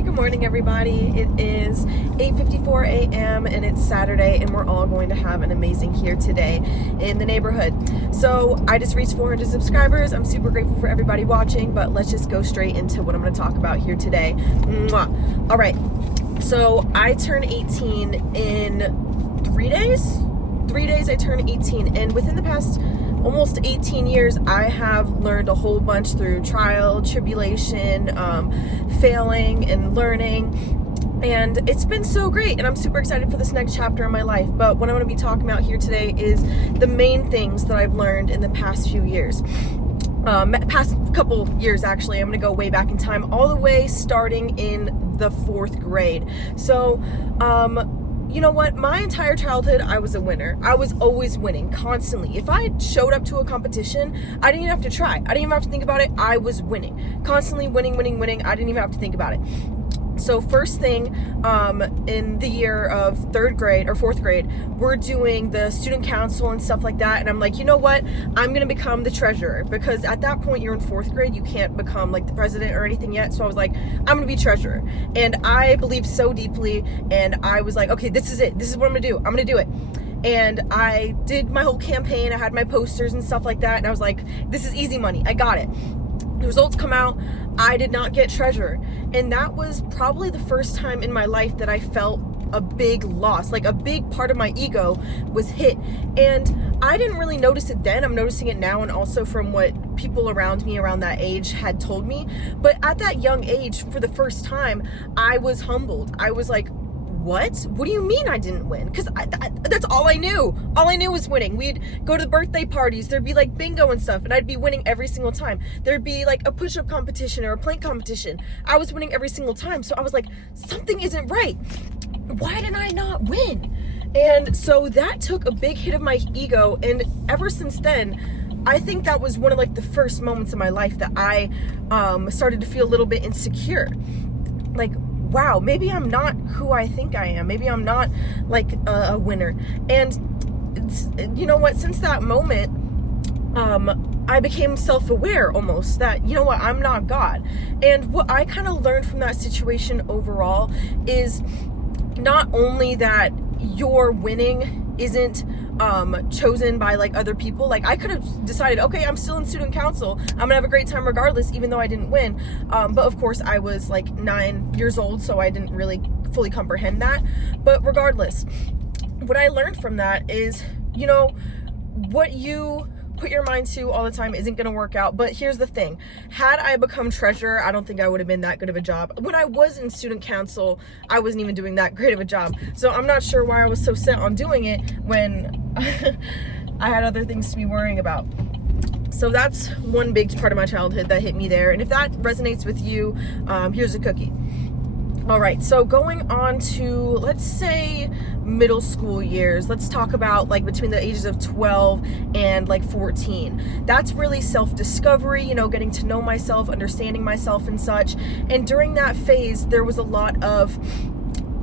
Hi, good morning everybody. It is 8:54 a.m. and it's Saturday and we're all going to have an amazing here today in the neighborhood. So I just reached 400 subscribers. I'm super grateful for everybody watching, but let's just go straight into what I'm going to talk about here today. Mwah. All right, so I turn 18 in 3 days. 3 days I turn 18, and within the past almost 18 years, I have learned a whole bunch through trial, tribulation, failing and learning, and it's been so great, and I'm super excited for this next chapter in my life. But what I want to be talking about here today is the main things that I've learned in the past few years. Past couple years, actually. I'm going to go way back in time, all the way starting in the 4th grade. So, you know what? My entire childhood, I was a winner. I was always winning, constantly. If I showed up to a competition, I didn't even have to try. I didn't even have to think about it. I was winning. Constantly winning. I didn't even have to think about it. So first thing, in the year of 3rd grade or 4th grade, we're doing the student council and stuff like that. And I'm like, you know what? I'm going to become the treasurer, because at that point you're in 4th grade. You can't become like the president or anything yet. So I was like, I'm going to be treasurer. And I believed so deeply. And I was like, okay, this is it. This is what I'm going to do. I'm going to do it. And I did my whole campaign. I had my posters and stuff like that. And I was like, this is easy money. I got it. The results come out. I did not get treasurer. And that was probably the first time in my life that I felt a big loss. Like, a big part of my ego was hit. And I didn't really notice it then. I'm noticing it now, and also from what people around me around that age had told me. But at that young age, for the first time, I was humbled. I was like, what do you mean I didn't win? Because that's all I knew. All I knew was winning. We'd go to the birthday parties. There'd be like bingo and stuff, and I'd be winning every single time. There'd be like a push-up competition or a plank competition. I was winning every single time. So I was like, something isn't right. Why did I not win? And so that took a big hit of my ego. And ever since then, I think that was one of like the first moments in my life that I started to feel a little bit insecure. Like, wow, maybe I'm not who I think I am. Maybe I'm not like a winner. And you know what? Since that moment, I became self-aware almost that, you know what, I'm not God. And what I kind of learned from that situation overall is not only that your winning isn't chosen by like other people. Like, I could have decided, okay, I'm still in student council, I'm gonna have a great time regardless, even though I didn't win. But of course I was like 9 years old, so I didn't really fully comprehend that. But regardless, what I learned from that is, you know, what you put your mind to all the time isn't going to work out. But here's the thing. Had I become treasurer, I don't think I would have been that good of a job. When I was in student council, I wasn't even doing that great of a job. So I'm not sure why I was so set on doing it when I had other things to be worrying about. So that's one big part of my childhood that hit me there. And if that resonates with you, here's a cookie. All right, so going on to, let's say, middle school years. Let's talk about like between the ages of 12 and like 14. That's really self-discovery, you know, getting to know myself, understanding myself and such. And during that phase, there was a lot of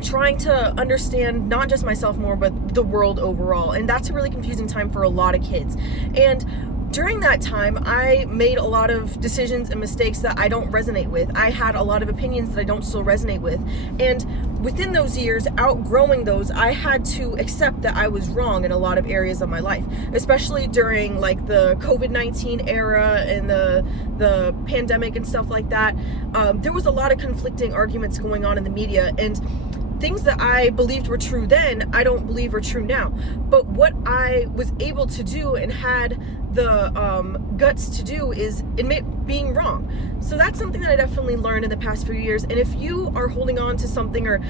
trying to understand not just myself more, but the world overall. And that's a really confusing time for a lot of kids. And during that time, I made a lot of decisions and mistakes that I don't resonate with. I had a lot of opinions that I don't still resonate with. And within those years, outgrowing those, I had to accept that I was wrong in a lot of areas of my life, especially during like the COVID-19 era and the pandemic and stuff like that. There was a lot of conflicting arguments going on in the media, and things that I believed were true then, I don't believe are true now. But what I was able to do and had the guts to do is admit being wrong. So that's something that I definitely learned in the past few years. And if you are holding on to something or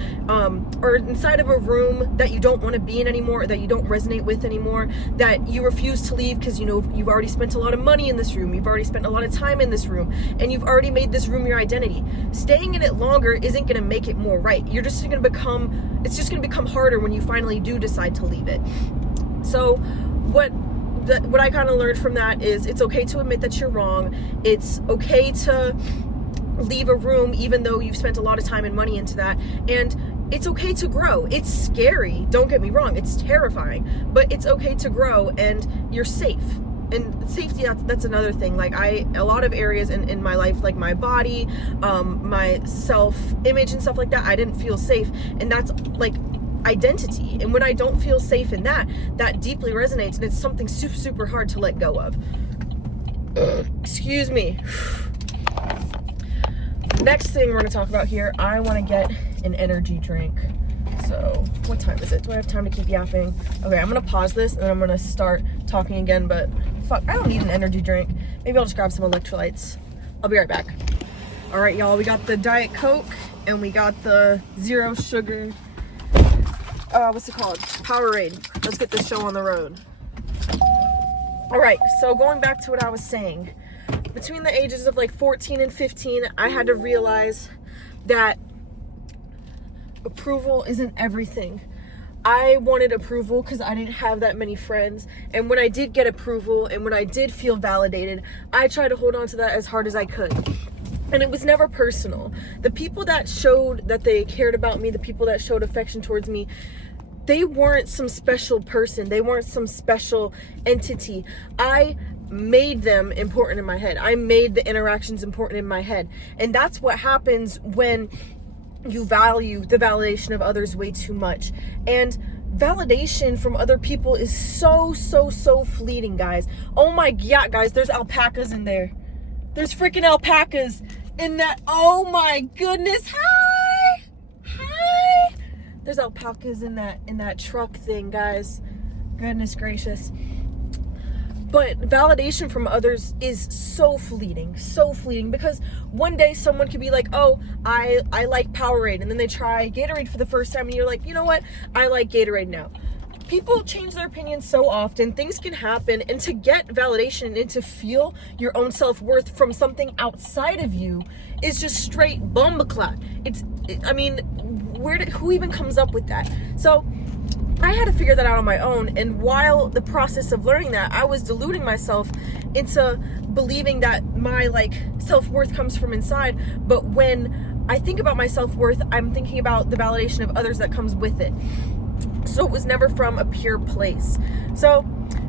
inside of a room that you don't want to be in anymore, or that you don't resonate with anymore, that you refuse to leave because you know you've already spent a lot of money in this room, you've already spent a lot of time in this room, and you've already made this room your identity, staying in it longer isn't going to make it more right. You're just going to become, it's just going to become harder when you finally do decide to leave it. So what I kind of learned from that is it's okay to admit that you're wrong. It's okay to leave a room even though you've spent a lot of time and money into that. And it's okay to grow. It's scary, don't get me wrong. It's terrifying, but it's okay to grow, and you're safe. and safety, that's another thing. Like a lot of areas in my life, like my body, my self-image and stuff like that, I didn't feel safe. And that's like identity. And when I don't feel safe in that deeply resonates, and it's something super, super hard to let go of. Excuse me. Next thing we're gonna talk about here, I wanna get an energy drink. So, what time is it? Do I have time to keep yapping? Okay, I'm gonna pause this and then I'm gonna start talking again, but fuck, I don't need an energy drink. Maybe I'll just grab some electrolytes. I'll be right back. All right, y'all, we got the Diet Coke and we got the zero sugar, what's it called? Powerade. Let's get this show on the road. All right, so going back to what I was saying, between the ages of like 14 and 15, I had to realize that approval isn't everything. I wanted approval because I didn't have that many friends, and when I did get approval and when I did feel validated, I tried to hold on to that as hard as I could. And it was never personal. The people that showed that they cared about me, the people that showed affection towards me, they weren't some special person. They weren't some special entity. I made them important in my head. I made the interactions important in my head. And that's what happens when you value the validation of others way too much. And validation from other people is so fleeting, guys. Oh my God, guys, there's alpacas in there. There's freaking alpacas in that. Oh my goodness. Hi. There's alpacas in that truck thing, guys. Goodness gracious. But validation from others is so fleeting, because one day someone could be like, oh, I like Powerade, and then they try Gatorade for the first time, and you're like, you know what, I like Gatorade now. People change their opinions so often, things can happen, and to get validation and to feel your own self-worth from something outside of you is just straight bumbleclad. Who even comes up with that? So I had to figure that out on my own, and while the process of learning that, I was deluding myself into believing that my self-worth comes from inside. But when I think about my self-worth, I'm thinking about the validation of others that comes with it. So it was never from a pure place. So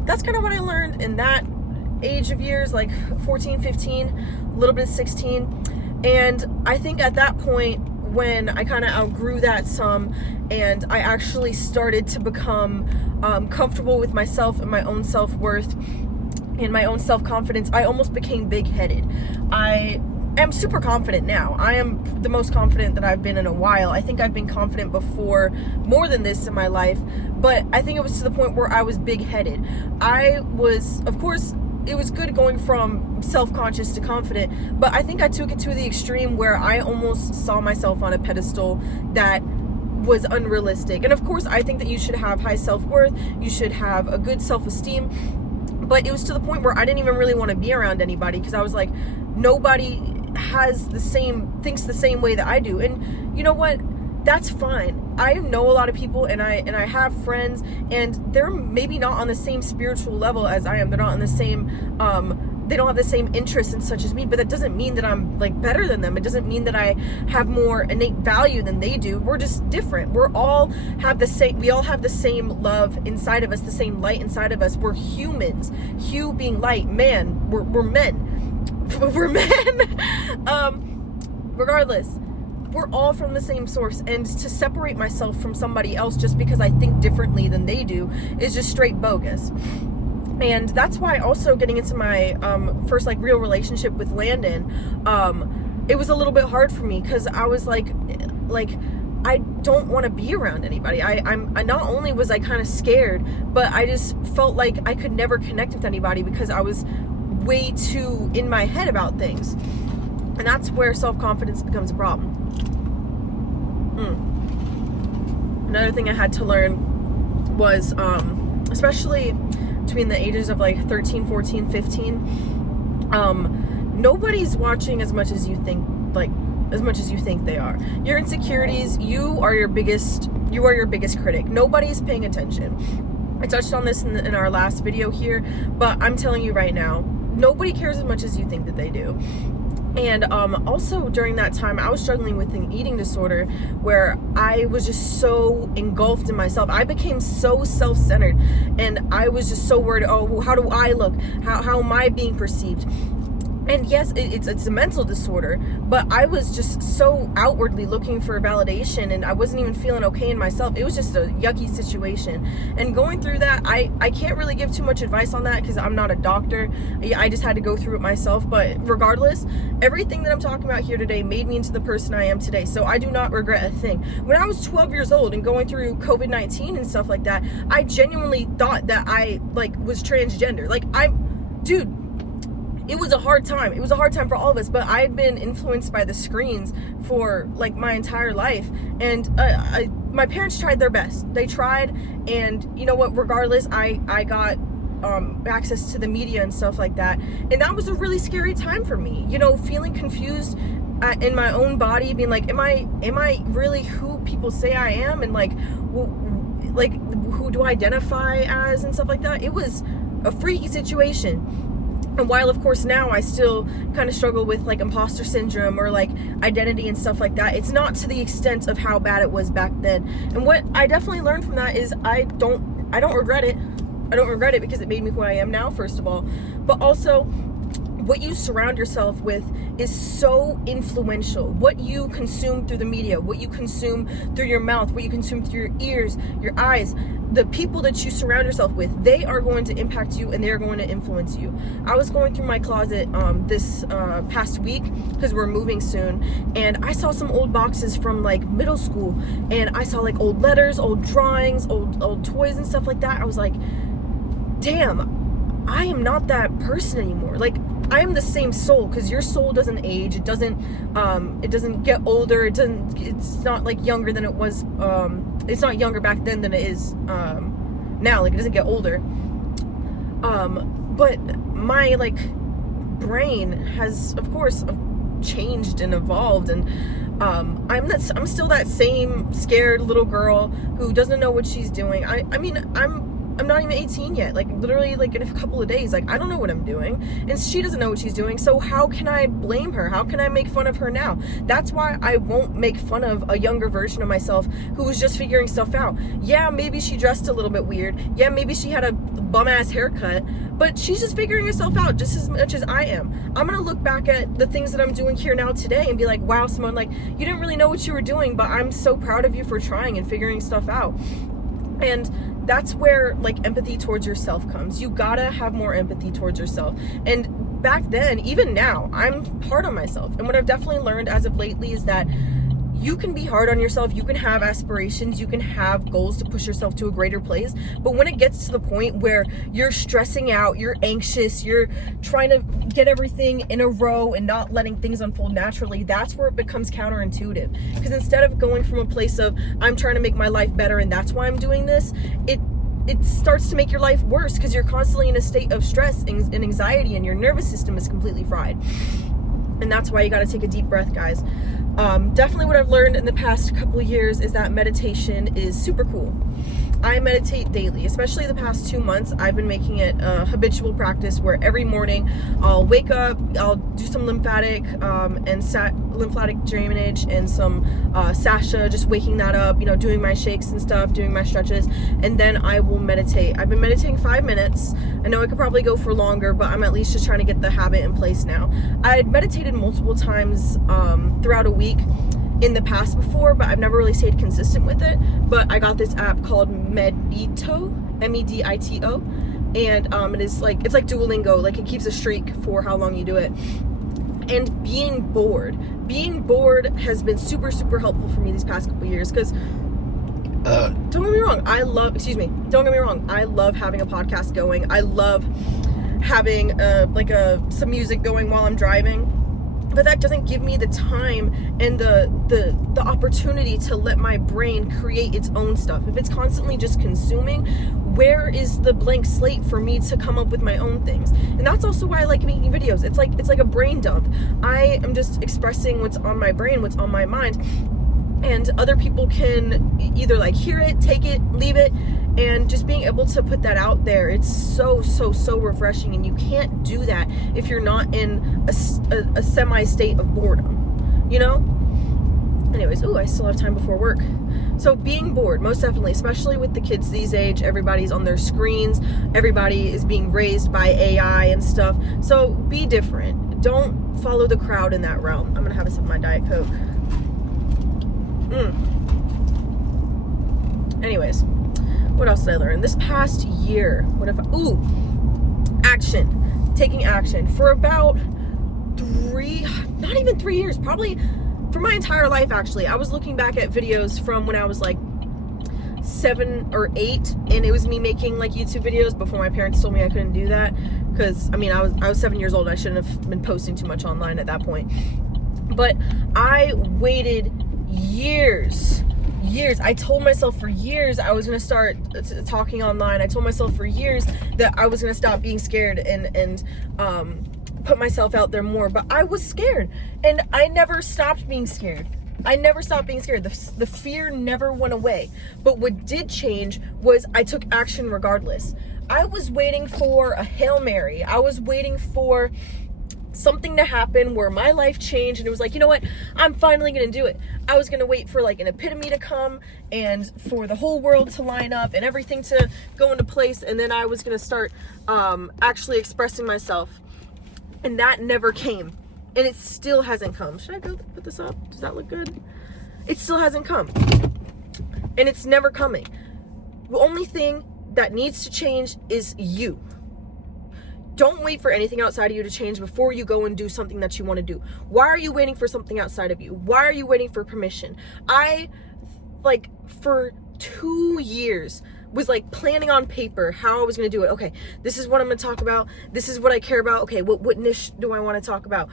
that's kind of what I learned in that age of years, like 14, 15, a little bit of 16. And I think at that point, when I kind of outgrew that some, and I actually started to become comfortable with myself and my own self-worth and my own self-confidence, I almost became big-headed. I am super confident now. I am the most confident that I've been in a while. I think I've been confident before, more than this in my life, but I think it was to the point where I was big-headed. I was, of course, it was good going from self-conscious to confident, but I think I took it to the extreme where I almost saw myself on a pedestal that was unrealistic. And of course, I think that you should have high self-worth, you should have a good self-esteem, but it was to the point where I didn't even really want to be around anybody, because I was like, nobody thinks the same way that I do. And you know what? That's fine. I know a lot of people, and I have friends, and they're maybe not on the same spiritual level as I am. They're not on the same, they don't have the same interests and such as me, but that doesn't mean that I'm better than them. It doesn't mean that I have more innate value than they do. We're just different. We all have the same love inside of us, the same light inside of us. We're humans. Hue being light, man, we're men. We're men. Regardless, we're all from the same source, and to separate myself from somebody else just because I think differently than they do is just straight bogus. And that's why also getting into my first real relationship with Landon, it was a little bit hard for me, because I was like I don't want to be around anybody. I not only was I kind of scared, but I just felt like I could never connect with anybody because I was way too in my head about things. And that's where self-confidence becomes a problem. Another thing I had to learn was, especially between the ages of 13, 14, 15, nobody's watching as much as you think, they are. Your insecurities, you are your biggest critic. Nobody's paying attention. I touched on this in our last video here, but I'm telling you right now, nobody cares as much as you think that they do. And also during that time, I was struggling with an eating disorder where I was just so engulfed in myself. I became so self-centered, and I was just so worried, oh, how do I look? How am I being perceived? And yes, it's a mental disorder, but I was just so outwardly looking for validation, and I wasn't even feeling okay in myself. It was just a yucky situation. And going through that, I can't really give too much advice on that because I'm not a doctor. I just had to go through it myself. But regardless, everything that I'm talking about here today made me into the person I am today. So I do not regret a thing. When I was 12 years old and going through COVID-19 and stuff like that, I genuinely thought that I was transgender. Dude, it was a hard time. It was a hard time for all of us, but I had been influenced by the screens for my entire life. And my parents tried their best. They tried, and you know what, regardless, I got access to the media and stuff like that. And that was a really scary time for me, feeling confused in my own body, being like, am I really who people say I am? And who do I identify as and stuff like that? It was a freaky situation. And while, of course, now I still kind of struggle with imposter syndrome or identity and stuff like that, it's not to the extent of how bad it was back then. And what I definitely learned from that is I don't regret it. I don't regret it because it made me who I am now, first of all. But also, what you surround yourself with is so influential. What you consume through the media, what you consume through your mouth, what you consume through your ears, your eyes, the people that you surround yourself with, they are going to impact you and they're going to influence you. I was going through my closet this past week because we're moving soon, and I saw some old boxes from middle school, and I saw old letters, old drawings, old toys and stuff like that. I was like, damn, I am not that person anymore. I am the same soul, because your soul doesn't age. It doesn't get older. It's not younger than it was. It's not younger back then than it is now. It doesn't get older. But my brain has, of course, changed and evolved, and I'm still that same scared little girl who doesn't know what she's doing. I'm not even 18 yet. Literally, in a couple of days, I don't know what I'm doing, and she doesn't know what she's doing. So how can I blame her? How can I make fun of her now? That's why I won't make fun of a younger version of myself who was just figuring stuff out. Yeah, maybe she dressed a little bit weird. Yeah, maybe she had a bum-ass haircut, but she's just figuring herself out just as much as I am. I'm gonna look back at the things that I'm doing here now today and be like, wow, Simone, you didn't really know what you were doing, but I'm so proud of you for trying and figuring stuff out. And that's where empathy towards yourself comes. You gotta have more empathy towards yourself. And back then, even now, I'm hard on myself. And what I've definitely learned as of lately is that you can be hard on yourself, you can have aspirations, you can have goals to push yourself to a greater place, but when it gets to the point where you're stressing out, you're anxious, you're trying to get everything in a row and not letting things unfold naturally, that's where it becomes counterintuitive. Because instead of going from a place of, I'm trying to make my life better and that's why I'm doing this, it starts to make your life worse because you're constantly in a state of stress and anxiety, and your nervous system is completely fried. And that's why you got to take a deep breath, guys. Definitely what I've learned in the past couple of years is that meditation is super cool. I meditate daily, especially the past 2 months. I've been making it a habitual practice where every morning I'll wake up, I'll do some lymphatic drainage and some sasha, just waking that up, doing my shakes and stuff, doing my stretches, and then I will meditate. I've been meditating 5 minutes. I know I could probably go for longer, but I'm at least just trying to get the habit in place now. I had meditated multiple times throughout a week in the past before, but I've never really stayed consistent with it. But I got this app called Medito, Medito, and it's like Duolingo. It keeps a streak for how long you do it. And being bored has been super, super helpful for me these past couple years, because don't get me wrong, I love having a podcast going. I love having some music going while I'm driving. But that doesn't give me the time and the opportunity to let my brain create its own stuff. If it's constantly just consuming, where is the blank slate for me to come up with my own things? And that's also why I like making videos. It's like a brain dump. I am just expressing what's on my brain, what's on my mind. and other people can either like hear it, take it, leave it. And just being able to put that out there, it's so refreshing. And you can't do that if you're not in a semi-state of boredom, you know? Anyways, I still have time before work. So being bored, most definitely, especially with the kids these age, everybody's on their screens, everybody is being raised by AI and stuff. So be different. Don't follow the crowd in that realm. I'm gonna have a sip of my Diet Coke. Anyways, what else did I learn? This past year, action. Taking action. For about not even 3 years, probably for my entire life, actually. I was looking back at videos from when I was like 7 or 8, and it was me making like YouTube videos before my parents told me I couldn't do that, because I mean I was 7 years old. I shouldn't have been posting too much online at that point. But I waited years. I told myself for years I was going to start talking online. I told myself for years that I was going to stop being scared and put myself out there more. But I was scared, and I never stopped being scared. The fear never went away. But what did change was I took action regardless. I was waiting for a Hail Mary. I was waiting for something to happen where my life changed, and it was like, you know what, I'm finally gonna do it. I was gonna wait for like an epitome to come and for the whole world to line up and everything to go into place, and then I was gonna start actually expressing myself. And that never came, and it still hasn't come. Should I go put this up? Does that look good? It still hasn't come, and it's never coming. The only thing that needs to change is you. Don't wait for anything outside of you to change before you go and do something that you want to do. Why are you waiting for something outside of you? Why are you waiting for permission? I, like, for 2 years was like planning on paper how I was going to do it. Okay, this is what I'm going to talk about. This is what I care about. Okay, what niche do I want to talk about?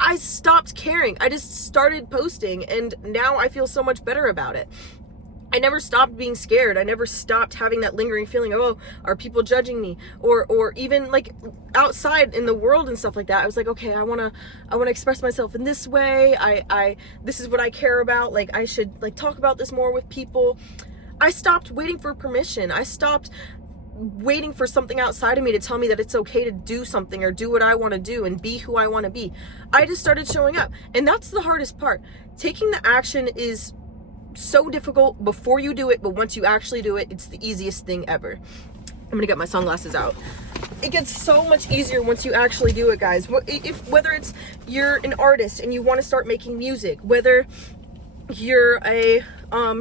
I stopped caring. I just started posting, and now I feel so much better about it. I never stopped being scared. I never stopped having that lingering feeling of, oh, are people judging me? Or even like outside in the world and stuff like that. I was like, okay, I wanna express myself in this way. This is what I care about. Like, I should like talk about this more with people. I stopped waiting for permission. I stopped waiting for something outside of me to tell me that it's okay to do something or do what I want to do and be who I want to be. I just started showing up. And that's the hardest part. Taking the action is so difficult before you do it, but once you actually do it, it's the easiest thing ever. I'm gonna get my sunglasses out. It gets so much easier once you actually do it, guys. Whether it's you're an artist and you want to start making music, whether you're a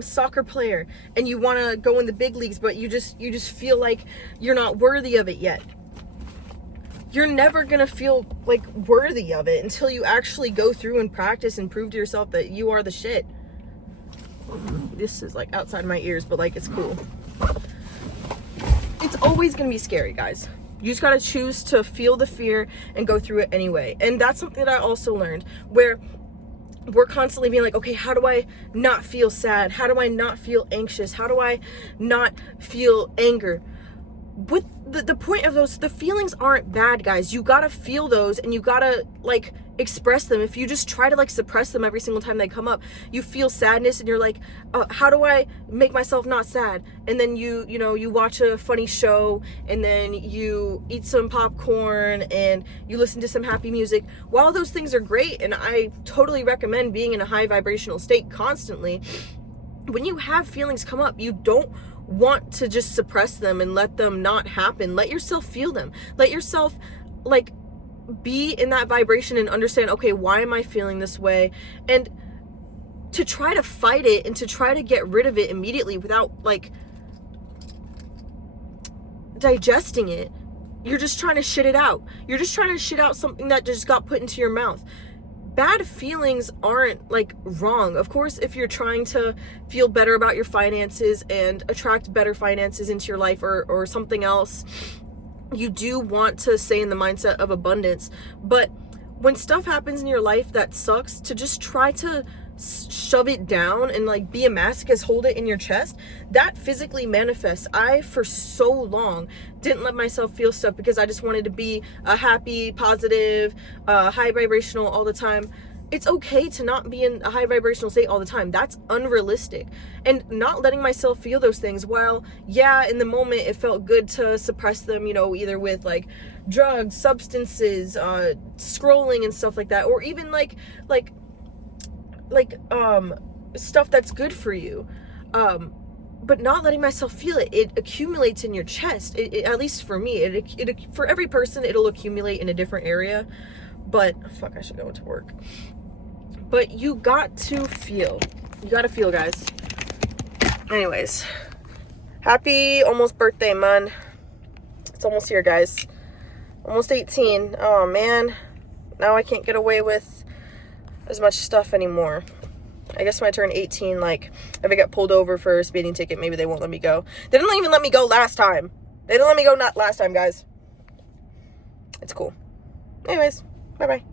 soccer player and you want to go in the big leagues, but you just feel like you're not worthy of it yet. You're never gonna feel like worthy of it until you actually go through and practice and prove to yourself that you are the shit. This is like outside my ears, but like it's cool. It's always gonna be scary, guys. You just gotta choose to feel the fear and go through it anyway. And that's something that I also learned, where we're constantly being like, okay, how do I not feel sad? How do I not feel anxious? How do I not feel anger? With the point of those, the feelings aren't bad, guys. You gotta feel those, and you gotta like express them. If you just try to like suppress them every single time they come up, you feel sadness and you're like, how do I make myself not sad? And then you watch a funny show, and then you eat some popcorn and you listen to some happy music. While those things are great, and I totally recommend being in a high vibrational state constantly, when you have feelings come up, you don't want to just suppress them and let them not happen. Let yourself feel them. Let yourself like be in that vibration and understand, okay, why am I feeling this way? And to try to fight it and to try to get rid of it immediately without like digesting it, you're just trying to shit it out. You're just trying to shit out something that just got put into your mouth. Bad feelings aren't like wrong. Of course, if you're trying to feel better about your finances and attract better finances into your life or something else, you do want to stay in the mindset of abundance. But when stuff happens in your life that sucks, to just try to shove it down and like be a masochist, hold it in your chest, that physically manifests. I for so long didn't let myself feel stuff because I just wanted to be a happy, positive, high vibrational all the time. it's okay to not be in a high vibrational state all the time. That's unrealistic. And not letting myself feel those things, while yeah, in the moment it felt good to suppress them, you know, either with like drugs, substances, scrolling and stuff like that, or even like stuff that's good for you. But not letting myself feel it, it accumulates in your chest. At least for me, it for every person, it'll accumulate in a different area. But fuck, I should go to work. But you got to feel. You got to feel, guys. Anyways, happy almost birthday, man. It's almost here, guys. Almost 18. Oh, man. Now I can't get away with as much stuff anymore. I guess when I turn 18, like, if I get pulled over for a speeding ticket, maybe they won't let me go. They didn't even let me go last time. They didn't let me go not last time, guys. It's cool. Anyways, bye-bye.